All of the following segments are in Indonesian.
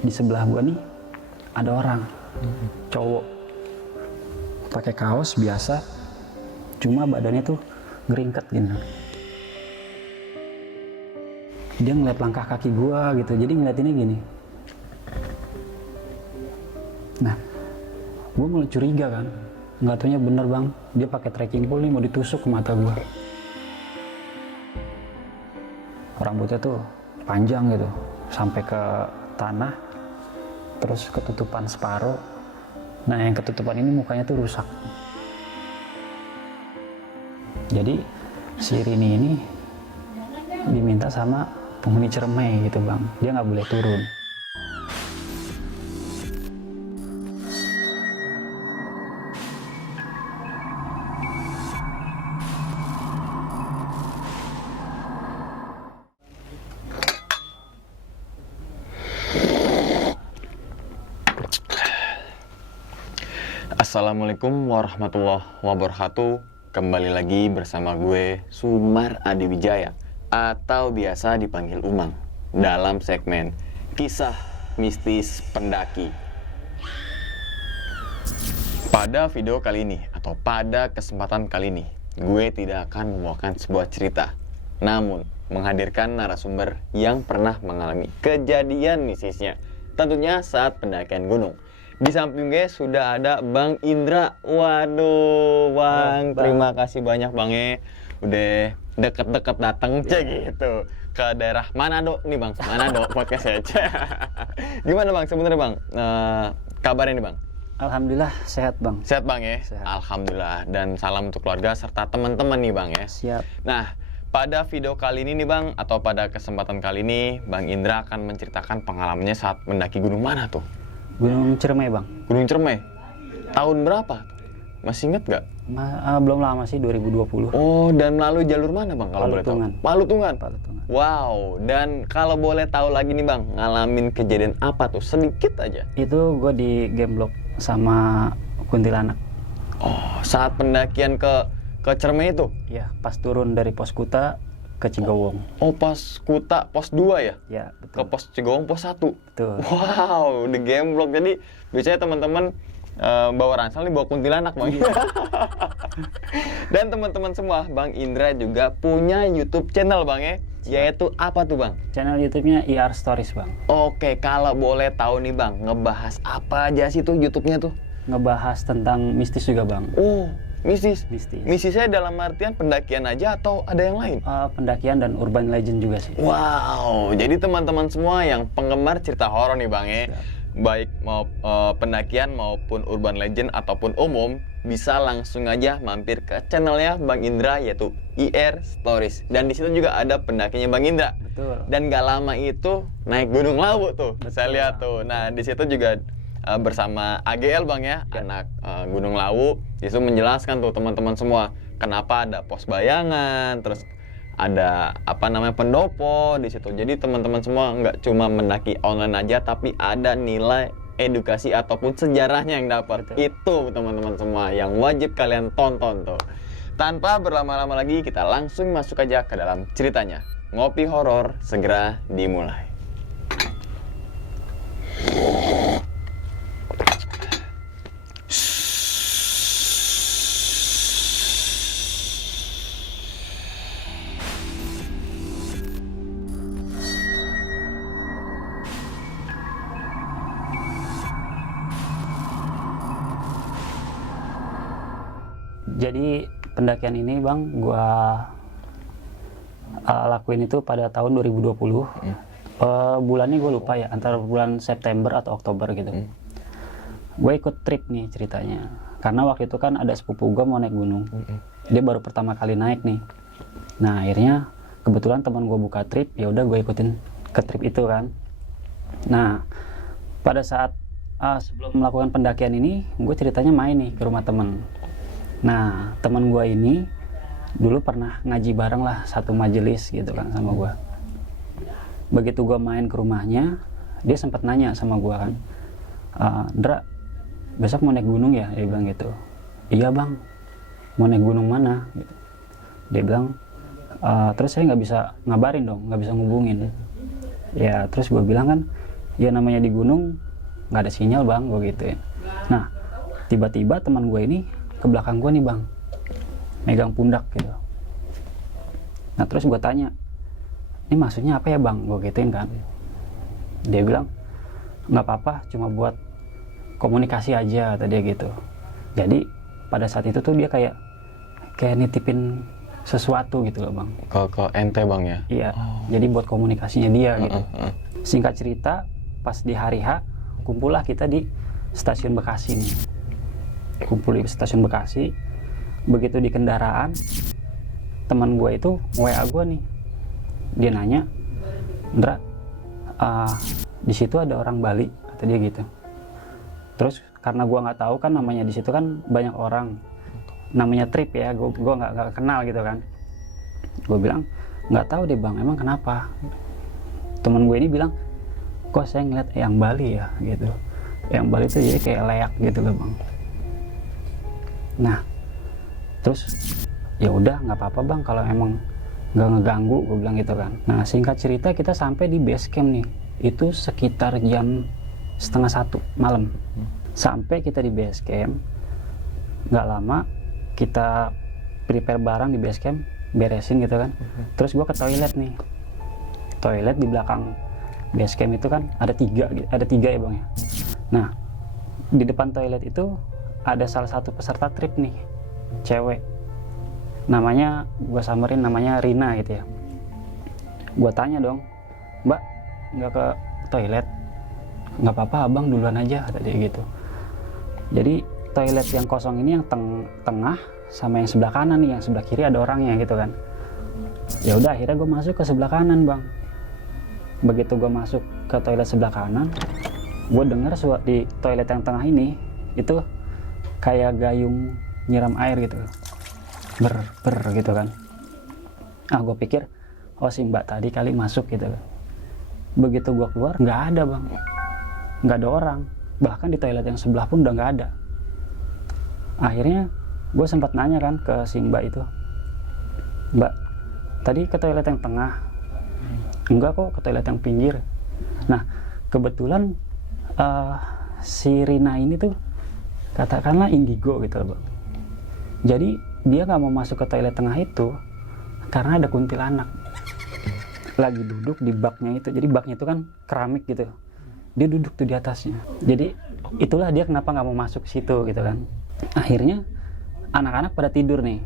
di sebelah gua nih ada orang cowok pakai kaos biasa, cuma badannya tuh geringket gitu. Dia ngeliat langkah kaki gua gitu, jadi ngeliatinnya gini. Nah, gua mulai curiga kan, nggak taunya bener bang, dia pakai trekking pole nih mau ditusuk ke mata gua. Rambutnya tuh panjang gitu, sampai ke tanah, terus ketutupan separuh. Nah, yang ketutupan ini mukanya tuh rusak. Jadi si Rini ini diminta sama penghuni Ciremai gitu bang, dia nggak boleh turun. Assalamualaikum warahmatullahi wabarakatuh. Kembali lagi bersama gue Sumar Adiwijaya atau biasa dipanggil Umang dalam segmen Kisah Mistis Pendaki. Pada video kali ini atau pada kesempatan kali ini, gue tidak akan membawakan sebuah cerita, namun menghadirkan narasumber yang pernah mengalami kejadian mistisnya, tentunya saat pendakian gunung. Di samping gue sudah ada Bang Indra. Waduh, Bang, terima kasih banyak Bang udah deket-deket datang gitu ke daerah Manado nih Bang. Manado podcast aja. Gimana Bang sebenarnya Bang? Kabarnya nih Bang? Alhamdulillah sehat bang. Sehat Bang ya? Sehat. Alhamdulillah, dan salam untuk keluarga serta teman-teman nih Bang ya. Siap. Nah, pada video kali ini nih Bang, atau pada kesempatan kali ini, Bang Indra akan menceritakan pengalamannya saat mendaki gunung mana tuh? Gunung Ciremai bang. Gunung Ciremai. Tahun berapa? Masih inget nggak? Belum lama sih, 2020. Oh, dan melalui jalur mana Bang kalau boleh tahu? Palutungan. Palutungan. Palutungan. Wow, dan kalau boleh tahu lagi nih Bang, ngalamin kejadian apa tuh? Sedikit aja. Itu gue di Gemblok sama kuntilanak. Oh, saat pendakian ke Ciremai itu? Ya, pas turun dari pos Kuta ke Cigowong. Oh, pas Kuta pos 2 ya? Ya, Ke betul. pos Cigowong pos 1. Betul. Wow, the game block. Jadi biasanya teman-teman bawa ransel nih, bawa kuntilanak Bang. Dan teman-teman semua, Bang Indra juga punya YouTube channel Bang yaitu apa tuh Bang? Channel YouTube-nya IR Stories bang. Oke, kalau boleh tahu nih Bang, ngebahas apa aja sih tuh YouTube-nya tuh? Ngebahas tentang mistis juga bang. Oh, mistis. Mistis. Mistisnya dalam artian pendakian aja atau ada yang lain? Pendakian dan urban legend juga sih. Wow, jadi teman-teman semua yang penggemar cerita horor nih Bang baik mau pendakian maupun urban legend ataupun umum, bisa langsung aja mampir ke channelnya Bang Indra yaitu IR Stories. Dan di situ juga ada pendakinya Bang Indra. Betul. Dan gak lama itu naik Gunung Lawu tuh. Betul. Saya lihat tuh. Nah, di situ juga bersama AGL Bang anak Gunung Lawu. Itu menjelaskan tuh teman-teman semua kenapa ada pos bayangan, terus ada pendopo di situ. Jadi teman-teman semua nggak cuma mendaki online aja, tapi ada nilai edukasi ataupun sejarahnya yang dapat. Betul. Itu teman-teman semua yang wajib kalian tonton tuh. Tanpa berlama-lama lagi, kita langsung masuk aja ke dalam ceritanya. Ngopi horor segera dimulai. Jadi pendakian ini bang, gua lakuin itu pada tahun 2020. Bulannya gue lupa ya, antara bulan September atau Oktober gitu. Gue ikut trip nih ceritanya, karena waktu itu kan ada sepupu gue mau naik gunung. Dia baru pertama kali naik nih. Nah akhirnya kebetulan teman gue buka trip, ya udah gue ikutin ke trip itu kan. Nah pada saat sebelum melakukan pendakian ini, gue ceritanya main nih ke rumah temen. Nah teman gue ini dulu pernah ngaji bareng lah, satu majelis gitu kan sama gue. Begitu gue main ke rumahnya, dia sempat nanya sama gue kan, Ndra, besok mau naik gunung ya? Dia bilang gitu. Iya bang, mau naik gunung mana? Gitu. Dia bilang, terus saya nggak bisa ngabarin dong, nggak bisa ngubungin. Ya terus gue bilang kan, ya namanya di gunung nggak ada sinyal bang, gue gituin. Nah tiba-tiba teman gue ini ke belakang gue nih bang, megang pundak gitu. Nah terus gue tanya, ini maksudnya apa ya bang, gue gituin kan. Dia bilang nggak apa-apa, cuma buat komunikasi aja, kata dia gitu. Jadi pada saat itu tuh dia kayak nitipin sesuatu gitu loh bang. Ke ente bang ya? Iya, jadi buat komunikasinya dia gitu. Singkat cerita, pas di hari H, kumpullah kita di stasiun Bekasi nih. Kumpul di stasiun Bekasi, begitu di kendaraan, teman gue itu WA gue nih. Dia nanya, Ndra, di situ ada orang Bali, kata dia gitu. Terus karena gue nggak tahu kan namanya di situ kan banyak orang, namanya trip ya, gue nggak kenal gitu kan. Gue bilang nggak tahu deh bang, emang kenapa? Temen gue ini bilang, kok saya ngeliat yang Bali ya gitu. Yang Bali itu jadi kayak leak gitu loh bang. Nah terus ya udah nggak apa-apa bang kalau emang nggak ngeganggu, gue bilang gitu kan. Nah singkat cerita kita sampai di base camp nih, itu sekitar jam 12:30 malam. Sampai kita di base camp, nggak lama kita prepare barang di base camp, beresin gitu kan. Terus gue ke toilet nih. Toilet di belakang base camp itu kan ada tiga ya bang ya. Nah di depan toilet itu ada salah satu peserta trip nih, cewek. Namanya gue samarin namanya Rina gitu ya. Gue tanya dong, Mbak nggak ke toilet? Nggak apa-apa abang duluan aja, kata dia gitu. Jadi toilet yang kosong ini yang tengah sama yang sebelah kanan nih, yang sebelah kiri ada orangnya gitu kan. Ya udah akhirnya gue masuk ke sebelah kanan bang. Begitu gue masuk ke toilet sebelah kanan, gue denger di toilet yang tengah ini itu kayak gayung nyiram air gitu, ber gitu kan. Gue pikir oh si mbak tadi kali masuk gitu kan. Begitu gue keluar nggak ada bang, nggak ada orang, bahkan di toilet yang sebelah pun udah nggak ada. Akhirnya gue sempat nanya kan ke si mbak itu, mbak tadi ke toilet yang tengah? Enggak kok, ke toilet yang pinggir. Nah kebetulan si Rina ini tuh katakanlah indigo gitu loh bang. Jadi dia nggak mau masuk ke toilet tengah itu karena ada kuntilanak lagi duduk di baknya itu. Jadi baknya itu kan keramik gitu, dia duduk tuh di atasnya. Jadi itulah dia kenapa nggak mau masuk situ gitu kan. Akhirnya anak-anak pada tidur nih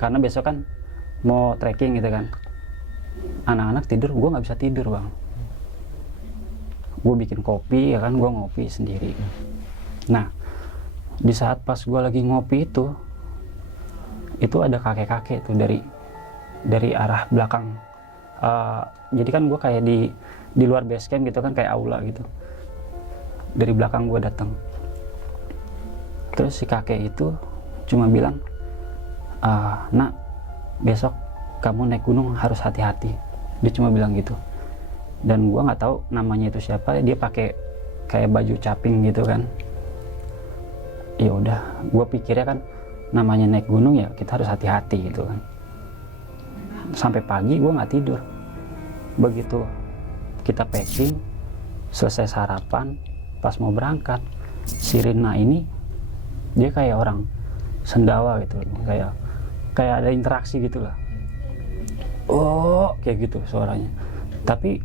karena besok kan mau trekking gitu kan. Anak-anak tidur, gue nggak bisa tidur bang. Gue bikin kopi ya kan, gue ngopi sendiri. Nah di saat pas gue lagi ngopi itu ada kakek-kakek tuh dari arah belakang. Jadi kan gue kayak di luar base camp gitu kan, kayak aula gitu. Dari belakang gue datang. Terus si kakek itu cuma bilang, nak besok kamu naik gunung harus hati-hati. Dia cuma bilang gitu. Dan gue nggak tahu namanya itu siapa. Dia pakai kayak baju caping gitu kan. Ya udah, gue pikirnya kan namanya naik gunung ya kita harus hati-hati gitu kan. Sampai pagi gue nggak tidur. Begitu kita packing, selesai sarapan, pas mau berangkat, si Rina ini dia kayak orang sendawa gitu, kayak ada interaksi gitu lah. Oh kayak gitu suaranya. Tapi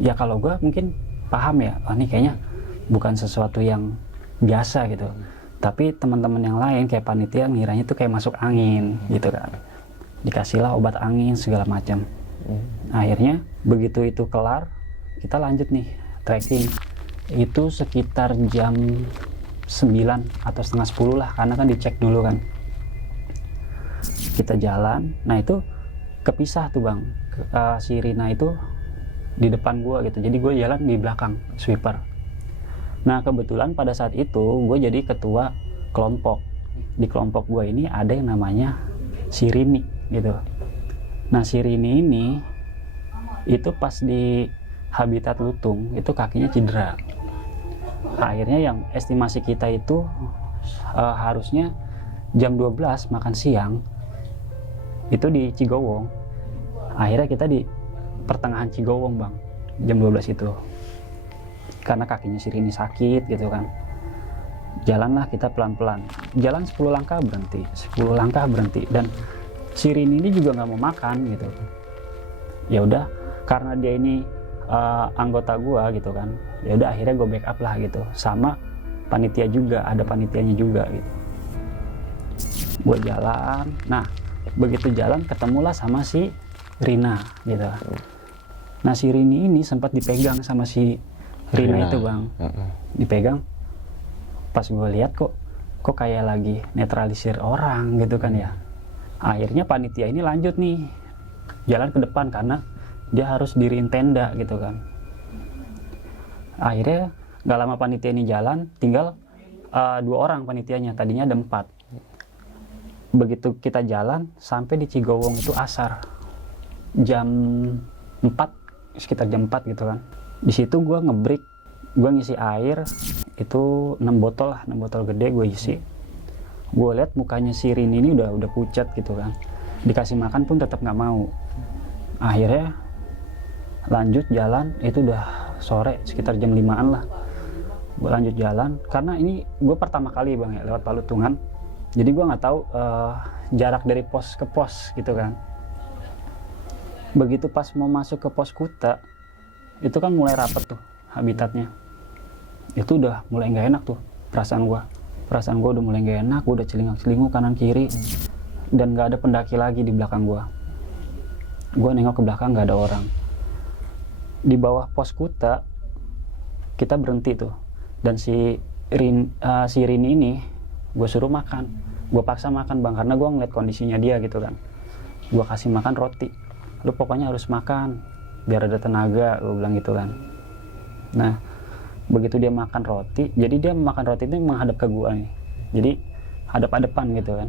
ya kalau gue mungkin paham ya, ini kayaknya bukan sesuatu yang biasa gitu. Tapi teman-teman yang lain kayak panitia ngiranya tuh kayak masuk angin gitu kan. Dikasihlah obat angin segala macam. Akhirnya begitu itu kelar, kita lanjut nih trekking. Itu sekitar jam 9 atau setengah 10 lah, karena kan dicek dulu kan. Kita jalan, nah itu kepisah tuh bang. Si Rina itu di depan gue gitu, jadi gue jalan di belakang sweeper. Nah kebetulan pada saat itu gue jadi ketua kelompok. Di kelompok gue ini ada yang namanya si Rini gitu. Nah si Rini ini itu pas di habitat lutung itu kakinya cedera. Akhirnya yang estimasi kita itu harusnya jam 12 makan siang itu di Cigowong. Akhirnya kita di pertengahan Cigowong bang, jam 12 itu. karena kakinya si Rini sakit gitu kan. Jalanlah kita pelan-pelan, jalan 10 langkah berhenti, 10 langkah berhenti, dan si Rini ini juga nggak mau makan gitu. Ya udah, karena dia ini anggota gua gitu kan, ya udah akhirnya gue backup lah gitu, sama panitia juga, ada panitianya juga gitu. Gue jalan, nah begitu jalan ketemulah sama si Rina gitu. Nah si Rini ini sempat dipegang sama si Rina itu bang, dipegang. Pas gue lihat kok kayak lagi netralisir orang gitu kan ya. Akhirnya panitia ini lanjut nih jalan ke depan karena dia harus diriin tenda gitu kan. Akhirnya gak lama panitia ini jalan, tinggal 2 orang panitianya, tadinya ada 4. Begitu kita jalan sampai di Cigowong itu asar jam 4, sekitar jam 4 gitu kan. Di situ gue ngebreak, gue ngisi air itu 6 botol lah, 6 botol gede gue isi. Gue lihat mukanya si Rini ini udah pucat gitu kan, dikasih makan pun tetap nggak mau. Akhirnya lanjut jalan, itu udah sore sekitar jam 5-an lah. Gue lanjut jalan karena ini gue pertama kali bang ya lewat Palutungan, jadi gue nggak tahu jarak dari pos ke pos gitu kan. Begitu pas mau masuk ke pos Kuta itu kan mulai rapet tuh habitatnya, itu udah mulai nggak enak tuh perasaan gue udah mulai nggak enak. Gue udah celingak-celinguk kanan kiri dan nggak ada pendaki lagi di belakang gue nengok ke belakang nggak ada orang. Di bawah pos Kuta kita berhenti tuh, dan si Rini ini gue suruh makan, gue paksa makan bang karena gue ngeliat kondisinya dia gitu kan. Gue kasih makan roti, lu pokoknya harus makan biar ada tenaga, gue bilang gitu kan. Nah begitu dia makan roti, jadi dia makan roti itu menghadap ke gue nih, jadi hadap-hadapan gitu kan.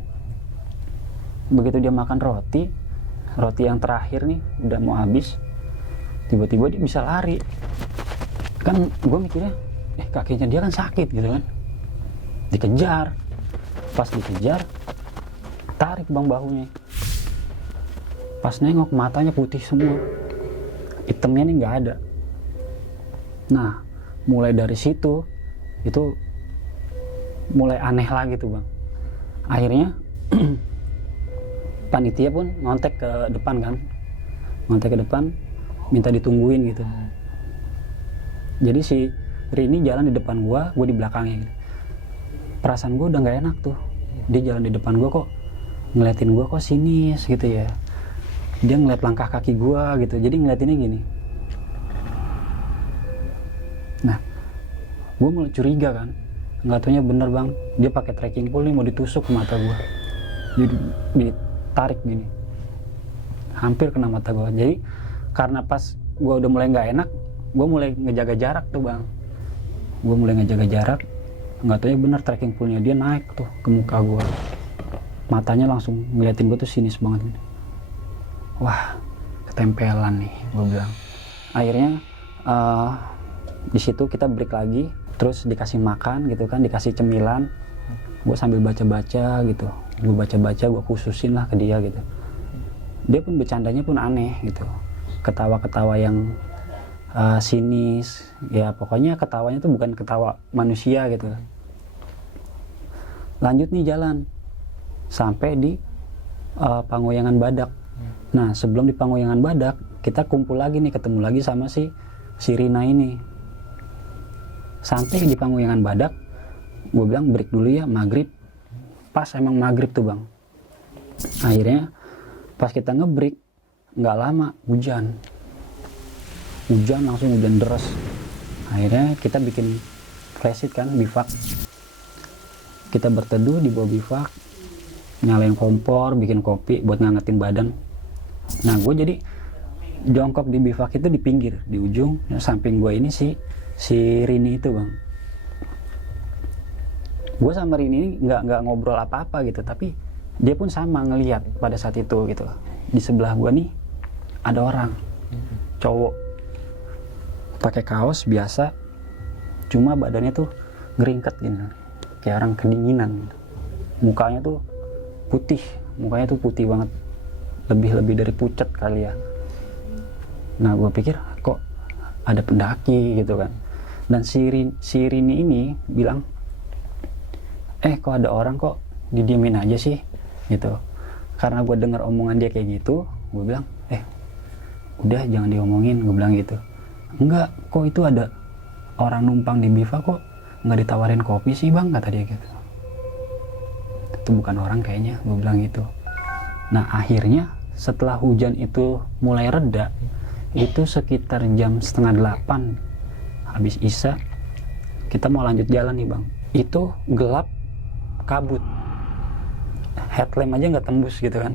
Begitu dia makan roti yang terakhir nih udah mau habis, tiba-tiba dia bisa lari kan. Gue mikirnya kakinya dia kan sakit gitu kan, dikejar. Pas dikejar tarik bang bahunya, pas nengok matanya putih semua, hitamnya nih nggak ada. Nah mulai dari situ itu mulai aneh lagi tuh bang. Akhirnya panitia pun ngontek ke depan kan, minta ditungguin gitu. Jadi si Rini jalan di depan gua di belakangnya gitu. Perasaan gua udah nggak enak tuh, dia jalan di depan gua kok ngeliatin gua kok sinis gitu ya. Dia ngeliat langkah kaki gua gitu, jadi ngeliatinnya gini. Nah gua mulai curiga kan, nggak taunya bener bang, dia pakai trekking pole nih mau ditusuk ke mata gua. Jadi ditarik gini, hampir kena mata gua. Jadi karena pas gua udah mulai nggak enak, gue mulai ngejaga jarak tuh bang. Gue mulai ngejaga jarak, nggak tahu ya bener trekking poolnya dia naik tuh ke muka gue. Matanya langsung ngeliatin gue tuh sinis banget. Wah ketempelan nih gue bilang. Akhirnya di situ kita break lagi, terus dikasih makan gitu kan, dikasih cemilan. Gue sambil baca-baca gitu, gue khususin lah ke dia gitu. Dia pun bercandanya pun aneh gitu, ketawa-ketawa yang sinis ya, pokoknya ketawanya tuh bukan ketawa manusia gitu. Lanjut nih jalan sampai di Pangoyangan Badak. Nah sebelum di Pangoyangan Badak kita kumpul lagi nih, ketemu lagi sama si Rina ini. Sampai di Pangoyangan Badak gue bilang break dulu ya, maghrib. Pas emang maghrib tuh bang. Akhirnya pas kita ngebreak nggak lama hujan langsung hujan deras. Akhirnya kita bikin flashlight kan, bivak. Kita berteduh di bawah bivak, nyalain kompor, bikin kopi buat ngangetin badan. Nah gue jadi jongkok di bivak itu di pinggir, di ujung samping gue ini si Rini itu bang. Gue sama Rini ini nggak ngobrol apa-apa gitu, tapi dia pun sama ngelihat pada saat itu gitu. Di sebelah gue nih ada orang cowok pakai kaos biasa, cuma badannya tuh ngeringket gini, kayak orang kedinginan gitu. Mukanya tuh putih banget, lebih dari pucat kali ya. Nah gue pikir kok ada pendaki gitu kan. Dan si Rini ini bilang, kok ada orang kok didiemin aja sih gitu. Karena gue dengar omongan dia kayak gitu, gue bilang, udah jangan diomongin, gue bilang gitu. Enggak, kok itu ada orang numpang di Biva kok nggak ditawarin kopi sih bang, kata dia gitu. Itu bukan orang kayaknya, gue bilang gitu. Nah akhirnya setelah hujan itu mulai reda, itu sekitar jam 7:30 habis isya, kita mau lanjut jalan nih bang. Itu gelap kabut, headlamp aja nggak tembus gitu kan.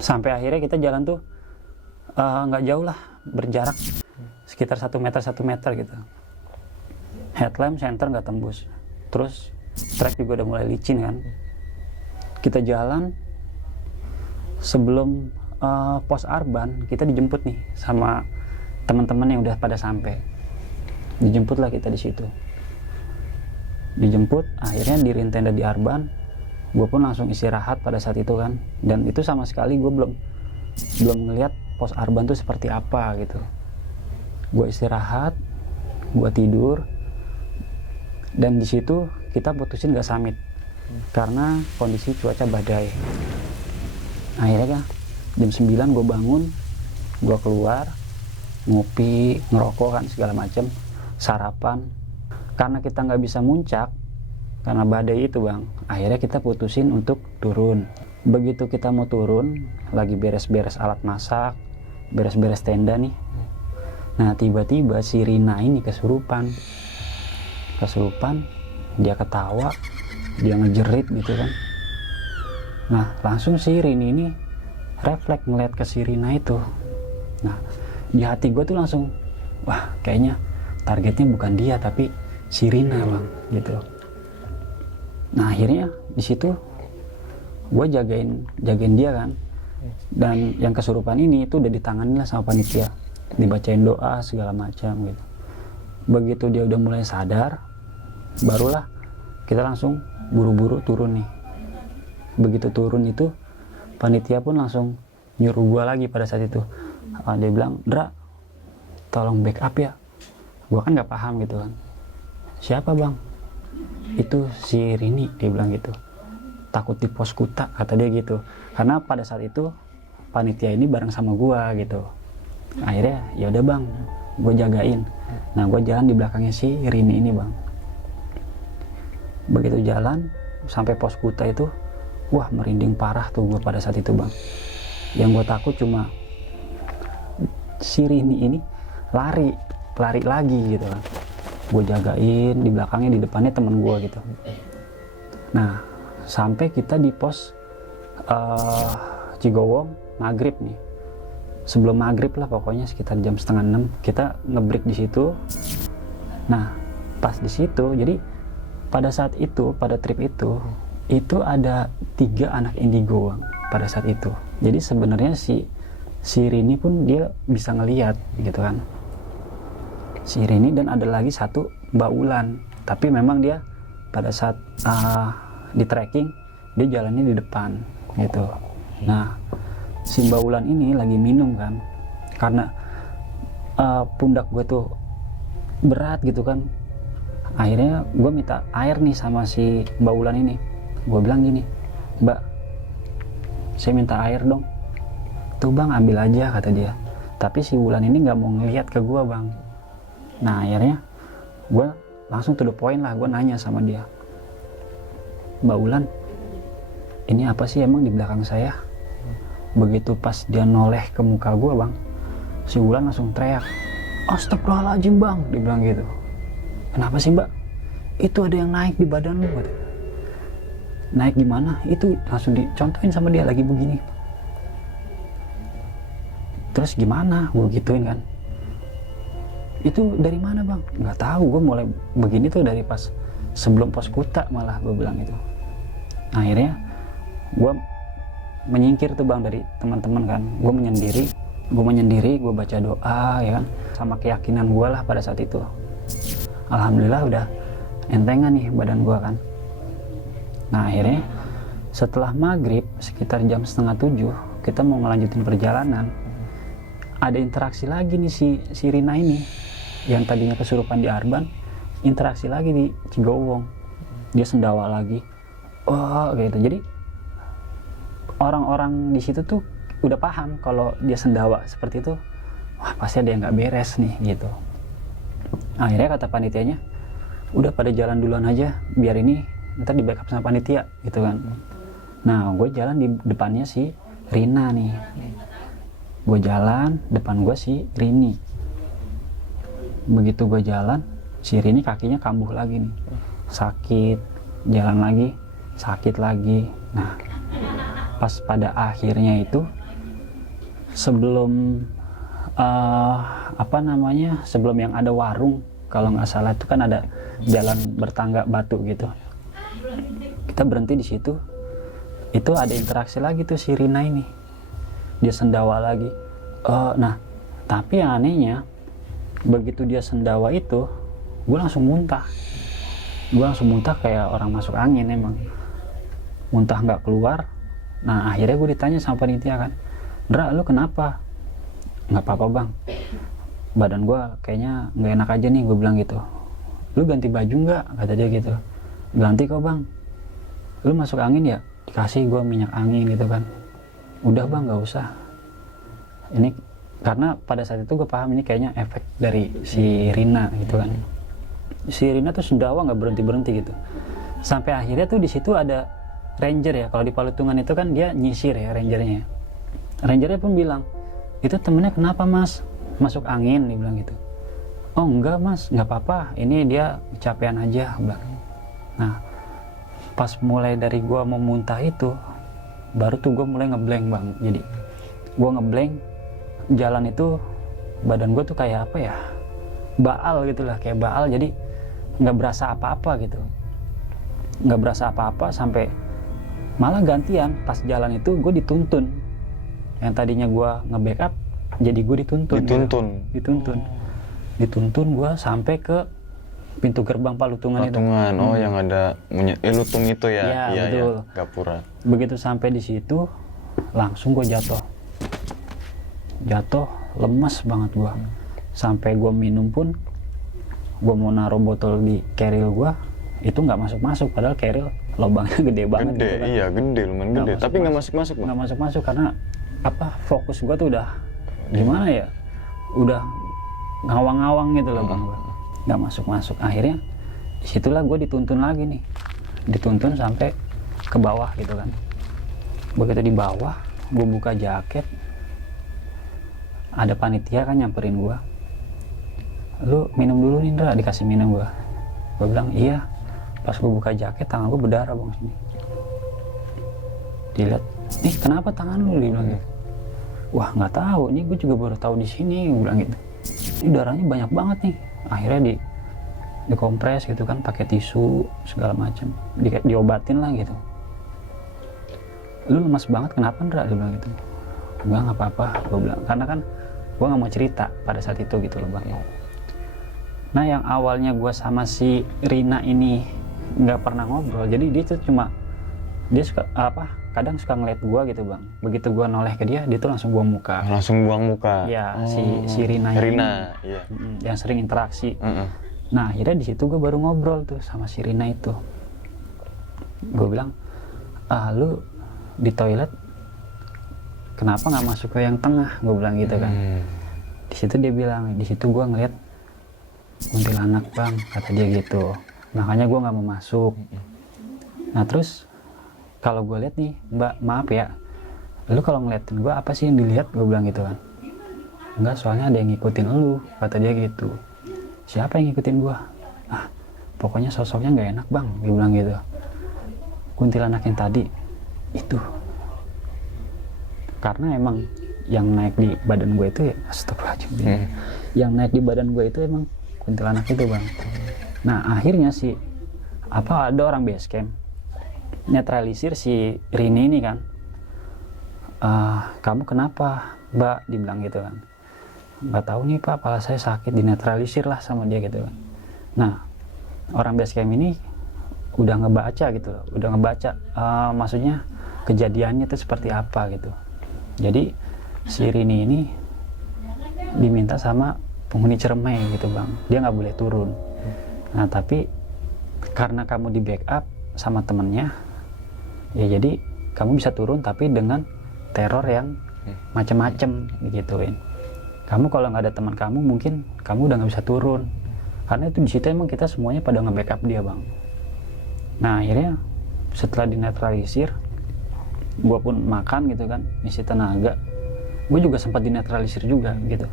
Sampai akhirnya kita jalan tuh nggak jauh lah, berjarak sekitar 1 meter gitu. Headlamp center nggak tembus, terus trek juga udah mulai licin kan. Kita jalan, sebelum pos Arban kita dijemput nih sama teman-teman yang udah pada sampai. Dijemput lah kita di situ. Dijemput, akhirnya dirin tenda di Arban. Gue pun langsung istirahat pada saat itu kan. Dan itu sama sekali gue belum ngeliat pos Arban tuh seperti apa gitu. Gue istirahat, gue tidur. Dan di situ kita putusin gak summit karena kondisi cuaca badai. Akhirnya kan jam 9 gue bangun, gue keluar ngopi, ngerokok kan segala macem, sarapan. Karena kita nggak bisa muncak karena badai itu bang, akhirnya kita putusin untuk turun. Begitu kita mau turun, lagi beres-beres alat masak, beres-beres tenda nih. Nah tiba-tiba si Rina ini kesurupan, dia ketawa, dia ngejerit gitu kan. Nah langsung si Rini ini refleks ngeliat ke si Rina itu. Nah di hati gue tuh langsung, wah kayaknya targetnya bukan dia tapi si Rina bang gitu. Nah akhirnya di situ gue jagain dia kan. Dan yang kesurupan ini itu udah ditangani lah sama panitia, dibacain doa segala macam gitu. Begitu dia udah mulai sadar, barulah kita langsung buru-buru turun nih. Begitu turun itu panitia pun langsung nyuruh gua lagi pada saat itu. Dia bilang, Dra, tolong backup ya. Gua kan nggak paham gitu kan. Siapa bang? Itu si Rini, dia bilang gitu. Takut di pos kuta, kata dia gitu. Karena pada saat itu panitia ini bareng sama gua gitu. Akhirnya ya udah bang, gue jagain. Nah gue jalan di belakangnya si Rini ini bang. Begitu jalan sampai pos kuta itu, wah merinding parah tuh gue pada saat itu bang. Yang gue takut cuma si Rini ini lari lagi gitu kan. Gue jagain di belakangnya, di depannya temen gue gitu. Nah sampai kita di pos Cigowong maghrib nih. Sebelum maghrib lah pokoknya sekitar jam 5:30 kita ngebreak di situ. Nah pas di situ, jadi pada saat itu, pada trip itu ada 3 anak indigo bang, pada saat itu. Jadi sebenarnya si Rini pun dia bisa ngelihat gitu kan, si Rini, dan ada lagi satu Mbak Ulan. Tapi memang dia pada saat di trekking dia jalannya di depan gitu. Nah si Mbak Ulan ini lagi minum kan, karena pundak gue tuh berat gitu kan. Akhirnya gue minta air nih sama si Mbak Ulan ini. Gue bilang gini, Mbak, saya minta air dong. Tuh bang, ambil aja, kata dia. Tapi si Ulan ini nggak mau ngeliat ke gue bang. Nah akhirnya gue langsung to the point lah, gue nanya sama dia, Mbak Ulan, ini apa sih emang di belakang saya? Begitu pas dia noleh ke muka gue bang, si Ulan langsung teriak, astagfirullahaladzim bang, dia bilang gitu. Kenapa sih mbak? Itu ada yang naik di badan lu. Naik gimana? Itu langsung dicontohin sama dia lagi begini. Terus gimana? Gue gituin kan. Itu dari mana bang? Nggak tahu, gue mulai begini tuh dari pas sebelum pos kuta malah, gue bilang itu. Akhirnya gue menyingkir tuh bang dari teman-teman kan. Gue menyendiri, gue baca doa ya kan, sama keyakinan gue lah pada saat itu. Alhamdulillah udah entengan nih badan gue kan. Nah akhirnya setelah maghrib sekitar jam 6:30 kita mau ngelanjutin perjalanan. Ada interaksi lagi nih si Rina ini. yang tadinya kesurupan di Arban interaksi lagi di Cigowong, dia sendawa lagi, wah gitu. Jadi orang-orang di situ tuh udah paham kalau dia sendawa seperti itu, wah pasti ada yang nggak beres nih gitu. Akhirnya kata panitianya, udah pada jalan duluan aja, biar ini ntar di backup sama panitia gitu kan. Nah gue jalan di depannya si Rina nih, gue jalan depan gue si Rini. Begitu gue jalan, si Rini kakinya kambuh lagi nih, sakit, jalan lagi sakit lagi. Nah pas pada akhirnya itu sebelum sebelum yang ada warung, kalau nggak salah itu kan ada jalan bertangga batu gitu, kita berhenti di situ. Itu ada interaksi lagi tuh si Rina ini, dia sendawa lagi. Nah tapi yang anehnya, begitu dia sendawa itu gue langsung muntah kayak orang masuk angin, emang muntah nggak keluar. Nah akhirnya gue ditanya sama panitia kan, Ndra lu kenapa? Nggak apa-apa bang, badan gue kayaknya nggak enak aja nih, gue bilang gitu. Lu ganti baju nggak? Kata dia gitu. Ganti kok bang. Lu masuk angin ya? Dikasih gue minyak angin gitu kan. Udah bang nggak usah. Ini karena pada saat itu gue paham ini kayaknya efek dari si Rina gitu kan. Si Rina tuh sendawa nggak berhenti gitu. Sampai akhirnya tuh di situ ada ranger ya. Kalau di Palutungan itu kan dia nyisir ya rangernya. Rangernya pun bilang, itu temennya kenapa mas? Masuk angin, dia bilang gitu. Oh enggak mas, nggak apa-apa. Ini dia kecapean aja, bilang. Nah pas mulai dari gue mau muntah itu, baru tuh gue mulai ngeblank bang. Jadi gue ngeblank, jalan itu badan gue tuh kayak apa ya, baal gitulah, kayak baal. Jadi nggak berasa apa-apa gitu, nggak berasa apa-apa. Sampai malah gantian pas jalan itu gue dituntun. Yang tadinya gue nge-backup jadi gue dituntun gitu. Dituntun gue sampai ke pintu gerbang Palutungan itu. Oh yang ada lutung itu ya. Iya betul. Gapura. Begitu sampai di situ langsung gue jatuh lemas banget gue. Sampai gue minum pun, gue mau naruh botol di keril gue, itu nggak masuk padahal keril lubangnya gede banget gitu kan. Iya gede, lumayan gede, tapi nggak masuk nggak masuk karena apa, fokus gue tuh udah gimana ya, udah ngawang-ngawang gitu loh bang. Nggak masuk. Akhirnya disitulah gue dituntun lagi nih, dituntun sampai ke bawah gitu kan. Begitu di bawah gue buka jaket, ada panitia kan nyamperin gue, lu minum dulu nih Ndra, dikasih minum. Gue bilang iya. Pas gue buka jaket, tangan gue berdarah bang sini. Dilihat, nih kenapa tangan lu? Dia bilang gitu. Wah nggak tahu, ini gue juga baru tahu di sini, gue bilang gitu. Ini darahnya banyak banget nih. Akhirnya dikompres gitu kan, pakai tisu segala macam, diobatin lah gitu. Lu lemas banget, kenapa Ndra? Dia bilang gitu. Enggak, nggak apa-apa, gue bilang. Karena kan gue nggak mau cerita pada saat itu gitu loh bang. Nah yang awalnya gue sama si Rina ini nggak pernah ngobrol, jadi dia tuh cuma, dia suka kadang suka ngeliat gue gitu bang. Begitu gue noleh ke dia tuh langsung buang muka. Ya si Rina iya. Yang sering interaksi. Nah akhirnya di situ gue baru ngobrol tuh sama si Rina itu. Gue bilang, lu di toilet kenapa nggak masuk ke yang tengah? Gue bilang gitu kan. Di situ dia bilang, di situ gue ngeliat kuntilanak bang, kata dia gitu. Makanya gue nggak mau masuk. Nah terus kalau gue lihat nih, mbak maaf ya, lu kalau ngeliatin gue apa sih yang dilihat? Gue bilang gitu kan. Enggak, soalnya ada yang ngikutin lu, kata dia gitu. Siapa yang ngikutin gue? Pokoknya sosoknya nggak enak bang, dia bilang gitu. Kuntilanak yang tadi itu, karena emang yang naik di badan gue itu ya, astagfirullahaladzim, yang naik di badan gue itu emang kuntilanak itu bang. Nah akhirnya ada orang base camp netralisir si Rini ini kan. Kamu kenapa mbak? Dibilang gitu kan. Nggak tahu nih pak, kepala saya sakit, dinetralisir lah sama dia gitu kan. Nah orang base camp ini udah ngebaca gitu loh, maksudnya kejadiannya itu seperti apa gitu. Jadi si Rini ini diminta sama penghuni Ciremai gitu bang, dia nggak boleh turun. Nah tapi karena kamu di backup sama temennya, ya jadi kamu bisa turun tapi dengan teror yang macem-macem gituin. Kamu kalau nggak ada teman kamu mungkin kamu udah nggak bisa turun, karena itu di situ emang kita semuanya pada nge-backup dia bang. Nah akhirnya setelah dinetralisir, gue pun makan gitu kan, isi tenaga, gue juga sempat dinetralisir juga gitu.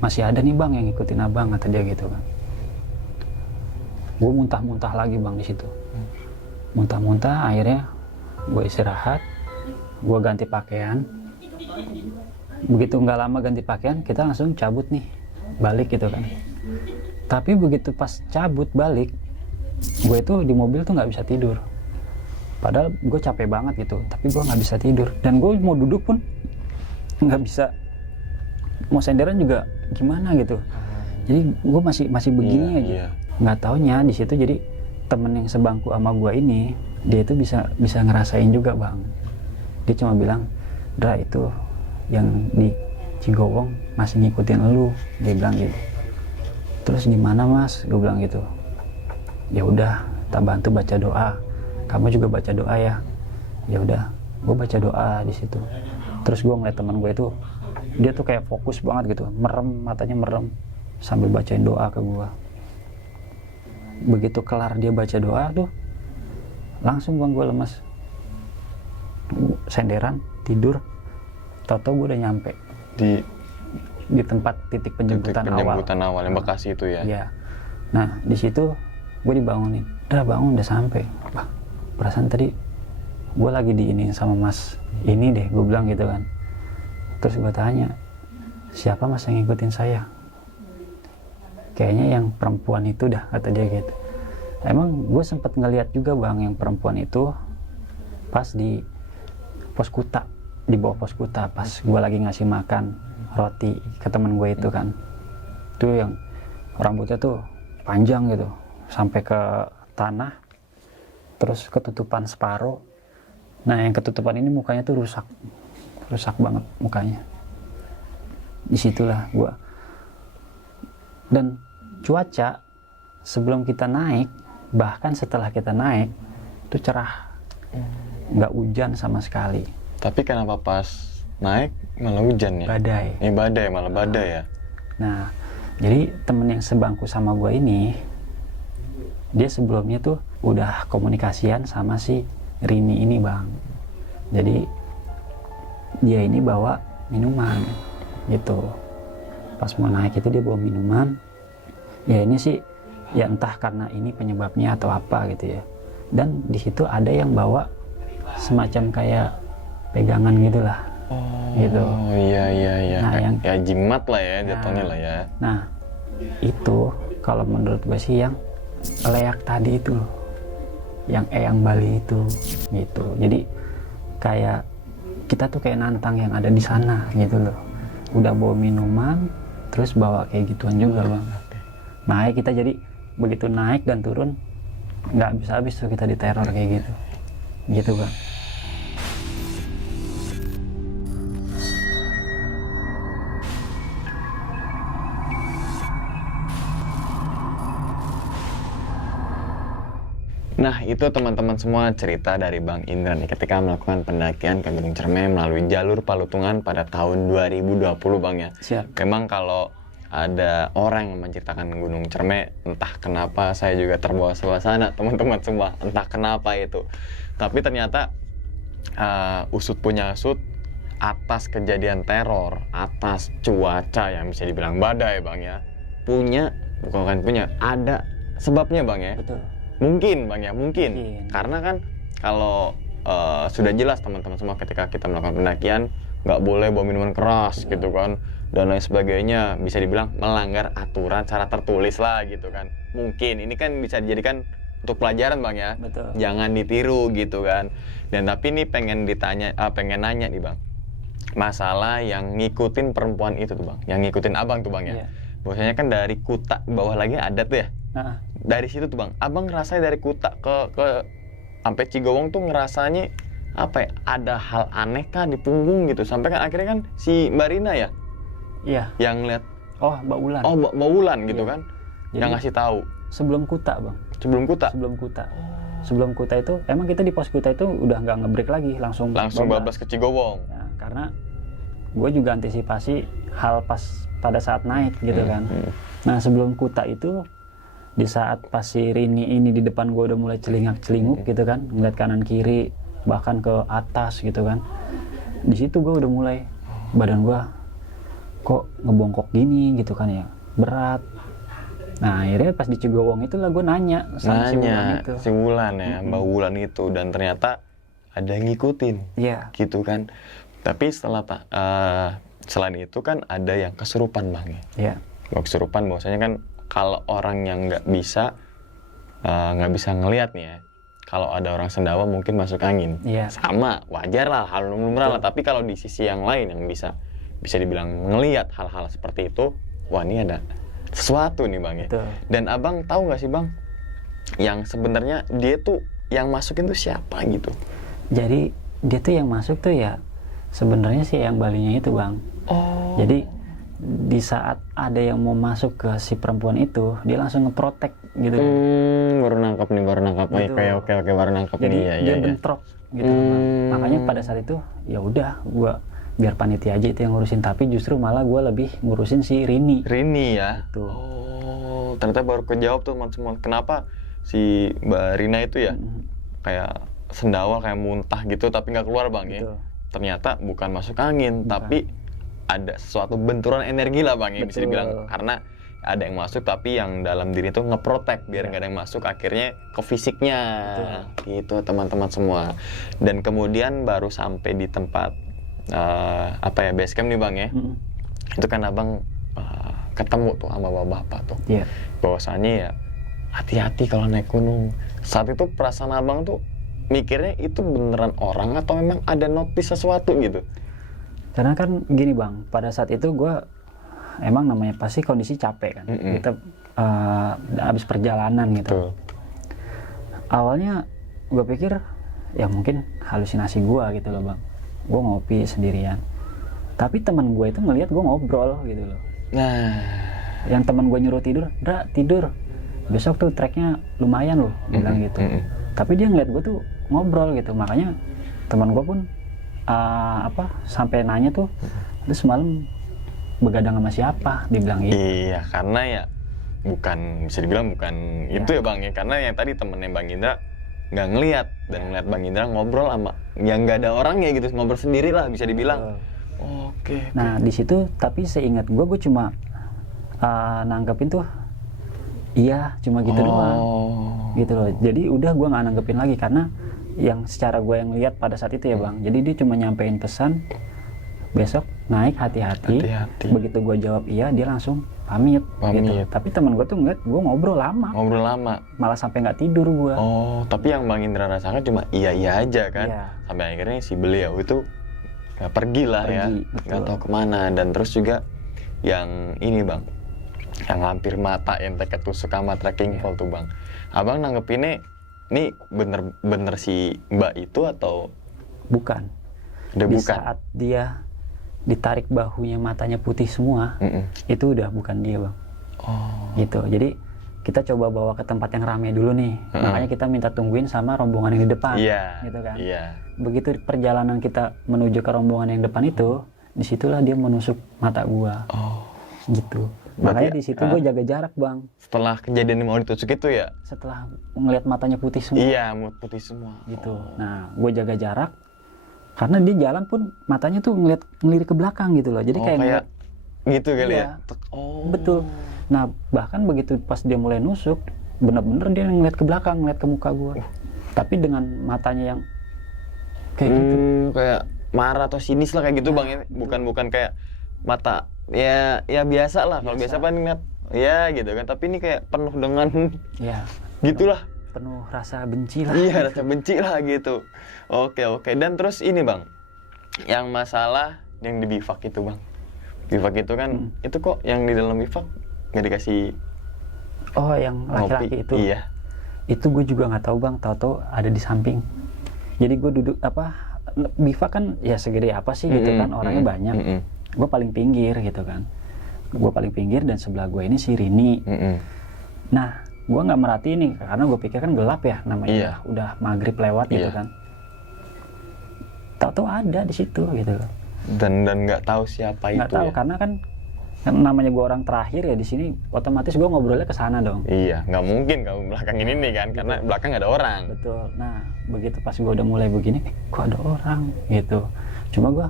Masih ada nih bang yang ngikutin abang, kata dia gitu kan. Gue muntah-muntah lagi bang di situ, muntah-muntah. Akhirnya gue istirahat, gue ganti pakaian. Begitu nggak lama ganti pakaian, kita langsung cabut nih, balik gitu kan. Tapi begitu pas cabut balik, gue itu di mobil tuh nggak bisa tidur. Padahal gue capek banget gitu, tapi gue nggak bisa tidur. Dan gue mau duduk pun nggak bisa, mau senderan juga gimana gitu. Jadi gue masih begini aja. Nggak taunya di situ jadi temen yang sebangku sama gue ini, dia itu bisa ngerasain juga bang. Dia cuma bilang, Dra itu yang di Cigowong masih ngikutin lu, dia bilang gitu. Terus gimana mas, gue bilang gitu. Ya udah, tak bantu baca doa. Kamu juga baca doa ya. Ya udah, gue baca doa di situ. Terus gue ngeliat teman gue itu, dia tuh kayak fokus banget gitu, merem, matanya merem sambil bacain doa ke gue. Begitu kelar dia baca doa tuh, langsung bang gue lemas, senderan, tidur. Tau-tau gue udah nyampe di tempat titik penjemputan awal yang Bekasi itu ya. Iya. Nah di situ gue dibangunin, udah bangun, udah sampai. Bah, perasaan tadi gue lagi diinin sama mas ini deh, gue bilang gitu kan. Terus gue tanya, siapa mas yang ngikutin saya? Kayaknya yang perempuan itu dah, kata dia gitu. Emang gue sempet ngeliat juga bang yang perempuan itu pas di pos kuta, di bawah pos kuta, pas gue lagi ngasih makan roti ke temen gue itu kan. Itu yang rambutnya tuh panjang gitu sampai ke tanah, terus ketutupan separuh. Nah yang ketutupan ini mukanya tuh rusak banget mukanya. Disitulah gue. Dan cuaca sebelum kita naik, bahkan setelah kita naik itu cerah, nggak hujan sama sekali. Tapi kenapa pas naik malah hujan ya? Badai. Malah badai ya. Nah jadi temen yang sebangku sama gue ini, dia sebelumnya tuh udah komunikasian sama si Rini ini bang. Jadi dia ini bawa minuman gitu. Pas mau naik itu dia bawa minuman. Ya ini sih ya entah karena ini penyebabnya atau apa gitu ya. Dan di situ ada yang bawa semacam kayak pegangan gitulah. Gitu. Oh iya. Nah, yang ya jimat lah ya jatuhnya lah ya. Nah itu kalau menurut gue sih yang leak tadi itu loh, yang Eyang Bali itu gitu. Jadi kayak kita tuh kayak nantang yang ada di sana gitu loh. Udah bawa minuman, terus bawa kayak gituan juga bang. Naik kita jadi begitu naik dan turun nggak habis-habis tuh kita diteror kayak gitu bang. Nah, itu teman-teman semua cerita dari Bang Indra nih ketika melakukan pendakian ke Gunung Ciremai melalui jalur Palutungan pada tahun 2020 Bang ya. Siap. Memang kalau ada orang yang menceritakan Gunung Ciremai, entah kenapa saya juga terbawa suasana teman-teman semua, entah kenapa itu. Tapi ternyata usut punya usut, atas kejadian teror, atas cuaca yang bisa dibilang badai Bang ya, ada sebabnya Bang ya. Betul. Mungkin Bang ya, mungkin. Karena kan kalau sudah jelas teman-teman semua ketika kita melakukan pendakian nggak boleh bawa minuman keras gitu kan, dan lain sebagainya, bisa dibilang melanggar aturan secara tertulis lah gitu kan. Mungkin ini kan bisa dijadikan untuk pelajaran Bang ya. Betul. Jangan ditiru gitu kan. Dan tapi ini pengen nanya nih Bang, masalah yang ngikutin perempuan itu tuh Bang, yang ngikutin abang tuh Bang ya. Bahwasanya kan dari Kuta bawah lagi ada tuh ya. Dari situ tuh Bang, abang ngerasa dari Kuta ke sampai Cigowong tuh ngerasanya apa ya, ada hal aneh kah di punggung gitu, sampai kan akhirnya kan si Mbak Rina ya, Iya. yang lihat Oh, Mbak Ulan. Oh, Mbak Wulan gitu Iya. kan? Jadi- Yang ngasih tahu Sebelum Kuta, Bang. sebelum Kuta. Sebelum Kuta itu, emang kita di pos Kuta itu udah nggak ngebreak lagi, langsung Bablas ke Cigowong. Ya, karena gue juga antisipasi hal pas pada saat naik gitu kan. Nah, sebelum Kuta itu, di saat pas si Rini ini di depan gue udah mulai celingak-celinguk gitu kan, ngeliat kanan kiri, bahkan ke atas gitu kan. Di situ gue udah mulai, badan gue kok ngebongkok gini gitu kan ya, berat. Nah, akhirnya pas di Cigowong itu lah gue nanya sama si Wulan itu. si Wulan ya, Mbak Wulan itu, dan ternyata ada yang ngikutin. Iya. Gitu kan. Tapi selain itu kan ada yang kesurupan, Bang ya. Iya. Kesurupan bahwasanya kan kalau orang yang nggak bisa ngelihat nih ya, kalau ada orang sendawa mungkin masuk angin. Iya. Sama, wajar lah, hal lumrah lah. Tapi kalau di sisi yang lain yang bisa dibilang ngelihat hal-hal seperti itu, wah ini ada sesuatu nih, Bang ya. Betul. Dan abang tahu nggak sih, Bang, yang sebenarnya dia tuh yang masukin tuh siapa gitu? Jadi dia tuh yang masuk tuh ya sebenarnya sih yang balinya itu, Bang. Oh. Jadi di saat ada yang mau masuk ke si perempuan itu, dia langsung ngeprotek gitu. Baru nangkap nih. Gitu. Oke, baru nangkap Jadi nih. dia bentrok gitu, Bang. Makanya pada saat itu ya udah gua biar panitia aja itu yang ngurusin, tapi justru malah gua lebih ngurusin si Rini. Rini ya. Tuh. Oh, ternyata baru kejawab tuh teman-teman. Kenapa si Mbak Rina itu ya kayak sendawa, kayak muntah gitu tapi nggak keluar, Bang ya. Betul. Ternyata bukan masuk angin, tapi ada sesuatu benturan energi lah, Bang ya, bisa Betul. dibilang. Karena ada yang masuk tapi yang dalam diri itu ngeprotek biar nggak ada yang masuk, akhirnya ke fisiknya. Gitu teman-teman semua. Dan kemudian baru sampai di tempat base camp nih, Bang ya. Itu kan abang ketemu tuh sama bapak-bapak tuh. Iya. Bahwasanya ya hati-hati kalau naik gunung. Saat itu perasaan abang tuh mikirnya itu beneran orang atau memang ada notis sesuatu gitu? Karena kan gini, Bang, pada saat itu gua emang namanya pasti kondisi capek kan. Kita habis perjalanan gitu. Tuh. Awalnya gue pikir ya mungkin halusinasi gue gitu loh, Bang. Gue ngopi sendirian, tapi teman gue itu ngelihat gue ngobrol gitu loh. Nah, Yang teman gue nyuruh tidur, "Dra, tidur, besok tuh treknya lumayan loh," bilang gitu. Tapi dia ngeliat gue tuh ngobrol gitu, makanya teman gue pun sampai nanya tuh, "Lu semalam begadang sama siapa?" Dibilang gitu. iya, karena ya bisa dibilang bukan itu ya, Bang ya. Karena yang tadi temennya Bang Indra nggak ngelihat, dan ngeliat Bang Indra ngobrol sama yang nggak ada orangnya gitu, ngobrol sendiri lah bisa dibilang. Oke. Nah di situ, tapi seingat gue cuma nanggepin tuh, iya cuma gitu doang, gitu loh. Jadi udah gue nggak nanggepin lagi karena yang secara gue yang lihat pada saat itu ya, Bang. Jadi dia cuma nyampein pesan, besok naik hati-hati. Begitu gue jawab iya, dia langsung pamit. Gitu. Tapi teman gue tuh ngeliat gue ngobrol lama, malah sampai nggak tidur gue. Oh, tapi yang Bang Indra rasakan cuma iya aja kan? Iya. Sampai akhirnya si beliau itu nggak pergi lah ya, nggak tahu kemana. Dan terus juga yang ini, Bang, yang hampir mata yang ketusuk sama trekking pole tuh, Bang. Abang nanggepinnya ini bener si Mbak itu atau bukan? Udah Di bukan? saat dia ditarik bahunya, matanya putih semua, itu udah bukan dia, Bang. Gitu. Jadi kita coba bawa ke tempat yang ramai dulu nih. Makanya kita minta tungguin sama rombongan yang di depan. Gitu kan. Begitu perjalanan kita menuju ke rombongan yang depan itu, disitulah dia menusuk mata gua. Gitu. Makanya di situ gue jaga jarak, Bang. Setelah kejadian mau ditusuk itu ya? Setelah ngelihat matanya putih semua. Iya, putih semua. Gitu. Nah, gue jaga jarak karena dia jalan pun matanya tuh ngelirik ke belakang gitu loh. Jadi kayak gitu kali ya. Betul. Nah, bahkan begitu pas dia mulai nusuk, bener-bener dia ngeliat ke belakang, ngeliat ke muka gue. Tapi dengan matanya yang kayak gitu. Kayak marah atau sinis lah kayak gitu, Bang ya. Bukan kayak mata ya biasa lah. Kalau biasa kan ngeliat ya gitu kan. Tapi ini kayak penuh dengan gitulah. Penuh rasa benci lah. Iya, rasa benci lah gitu. Oke. Dan terus ini, Bang, yang masalah yang di bivak itu, Bang. Bivak itu kan, itu kok yang di dalam bivak nggak dikasih yang laki-laki itu? Iya. Itu gue juga nggak tahu, Bang. Tahu-tahu ada di samping. Jadi gue duduk bivak kan ya segede apa sih gitu kan, orangnya banyak. Gue paling pinggir gitu kan. gue paling pinggir dan sebelah gue ini si Rini. Nah, gue nggak merhatiin nih karena gue pikir kan gelap ya, namanya udah maghrib lewat gitu kan. Tahu-tahu ada di situ gitu loh. Dan nggak tahu siapa Nggak itu tahu ya. karena kan namanya gue orang terakhir ya di sini, otomatis gue ngobrolnya ke sana dong. Iya, nggak mungkin kamu belakangin ini kan, karena belakang nggak ada orang. Betul. Nah, begitu pas gue udah mulai begini, kok ada orang gitu. Gue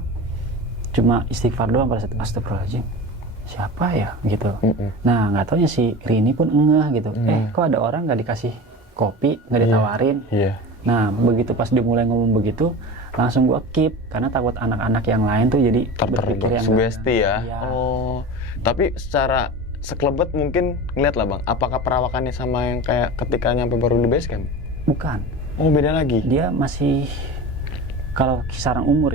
cuma istighfar doang pada saat astagfirullahaladzim. Siapa ya gitu. Nah, nggak taunya si Rini pun engeh gitu. Kok ada orang nggak dikasih kopi, nggak ditawarin. Nah, begitu pas dia mulai ngomong begitu, langsung gue keep karena takut anak-anak yang lain tuh jadi berpikir yang sugesti ya. Iya. Oh, tapi secara sekelebet mungkin ngeliat lah bang, apakah perawakannya sama yang kayak ketika nyampe baru di base camp? Bukan. Oh, beda lagi. Dia masih, kalau kisaran umur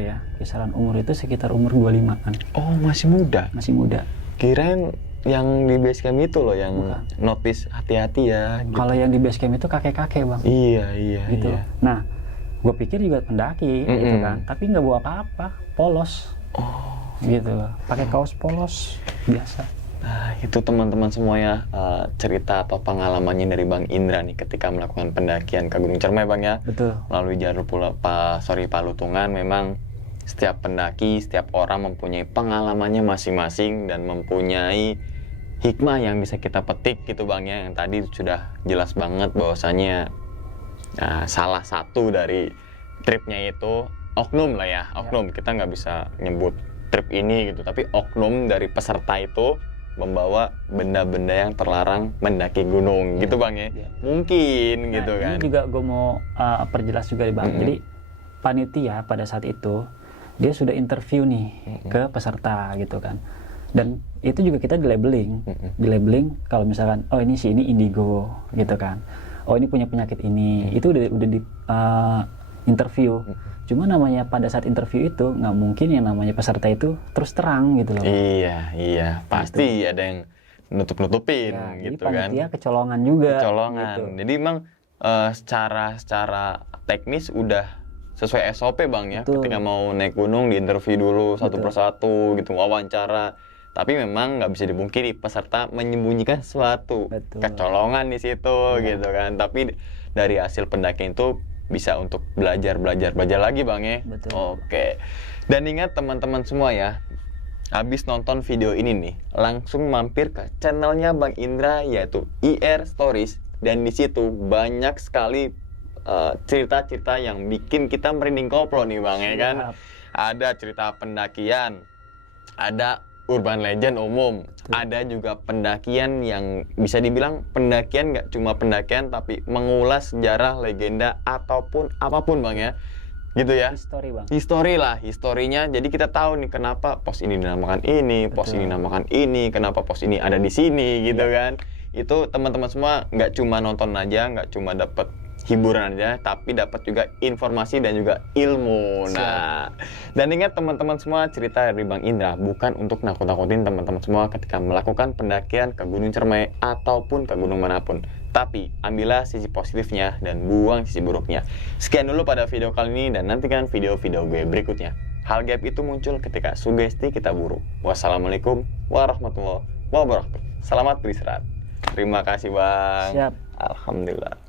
itu sekitar umur 25-an. Oh, masih muda. Masih muda. Kirain yang di base camp itu loh yang Bukan. notice hati-hati ya. Gitu. Kalau yang di base camp itu kakek-kakek bang. Iya. Gitu. Nah, gue pikir juga pendaki gitu kan, tapi nggak bawa apa-apa, polos. Gitu, pakai kaos polos biasa. Nah, itu teman-teman semuanya cerita atau pengalamannya dari Bang Indra nih ketika melakukan pendakian ke Gunung Cermai bang ya. Betul. Melalui jalur Palutungan. Memang setiap pendaki, setiap orang mempunyai pengalamannya masing-masing dan mempunyai hikmah yang bisa kita petik gitu bang ya. Yang tadi sudah jelas banget bahwasanya salah satu dari tripnya itu oknum lah ya, oknum. Kita nggak bisa nyebut trip ini gitu, tapi oknum dari peserta itu membawa benda-benda yang terlarang mendaki gunung gitu bang ya. Mungkin Nah, gitu kan. ini juga gue mau perjelas juga nih bang. Jadi panitia pada saat itu dia sudah interview nih ke peserta gitu kan. Dan itu juga kita di labeling kalau misalkan oh ini si ini indigo gitu kan. Oh ini punya penyakit ini. Itu udah di interview. Cuma namanya pada saat interview itu nggak mungkin yang namanya peserta itu terus terang gitu loh. Iya, pasti ada yang nutup-nutupin gitu kan. Jadi panitia kecolongan juga. Kecolongan. Gitu. Jadi emang secara teknis udah sesuai SOP bang ya. Betul. Ketika mau naik gunung diinterview dulu satu persatu gitu, wawancara. Tapi memang nggak bisa dipungkiri peserta menyembunyikan sesuatu. Betul. Kecolongan di situ gitu kan. Tapi dari hasil pendakian itu bisa untuk belajar lagi bang ya. Betul. Oke. Dan ingat teman-teman semua ya, habis nonton video ini nih, langsung mampir ke channelnya Bang Indra yaitu IR Stories, dan di situ banyak sekali cerita-cerita yang bikin kita merinding koplo nih bang ya kan. Ada cerita pendakian, ada urban legend umum, ada juga pendakian yang bisa dibilang pendakian nggak cuma pendakian tapi mengulas sejarah, legenda ataupun apapun bang ya, gitu ya. History bang. History lah, historinya. Jadi kita tahu nih kenapa pos ini dinamakan ini, pos ini dinamakan ini, kenapa pos ini ada di sini gitu kan. Itu teman-teman semua nggak cuma nonton aja, nggak cuma dapat hiburan aja, tapi dapat juga informasi dan juga ilmu. Nah, dan ingat teman-teman semua, cerita dari Bang Indra bukan untuk nakut-nakutin teman-teman semua ketika melakukan pendakian ke Gunung Cermai ataupun ke gunung manapun. Tapi ambillah sisi positifnya dan buang sisi buruknya. Sekian dulu pada video kali ini dan nantikan video-video gue berikutnya. Hal gaib itu muncul ketika sugesti kita buruk. Wassalamualaikum warahmatullahi wabarakatuh. Selamat beristirahat. Terima kasih bang. Siap. Alhamdulillah.